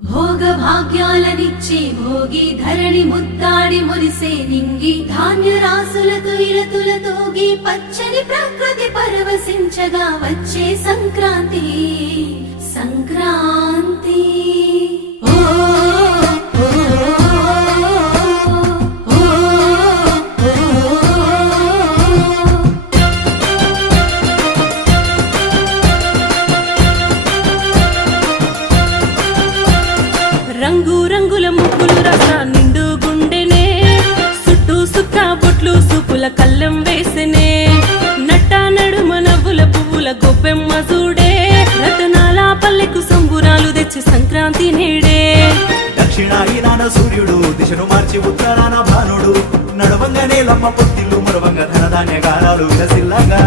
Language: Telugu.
భోగ భాగ్యాలనిచ్చే భోగి ధరణి ముద్దాడి మురిసే నింగి ధాన్య రాసులతో ఇలతులతోగి పచ్చని ప్రకృతి పరవశించగా వచ్చే సంక్రాంతి సంక్రాంతి ఓ ఓ, ఓ, రంగు రంగుల ముగ్గులు రస నిండు గుండెనే చుట్టూ సుక్క బొట్లు సూపుల కళ్ళం వేసనే నట్ట నడుమ నవ్వుల పువ్వుల గొప్పెమ్మ చూడే రతనాల పల్లెకు సంబురాలు తెచ్చి సంక్రాంతి నేడే దక్షిణాయనాన సూర్యుడు దిశను మార్చి ఉత్తరాన భానుడు నడవంగానే లమ్మ పొత్తిల్లు మరవంగ ధనధాన్య గారాలు విలసిల్లగా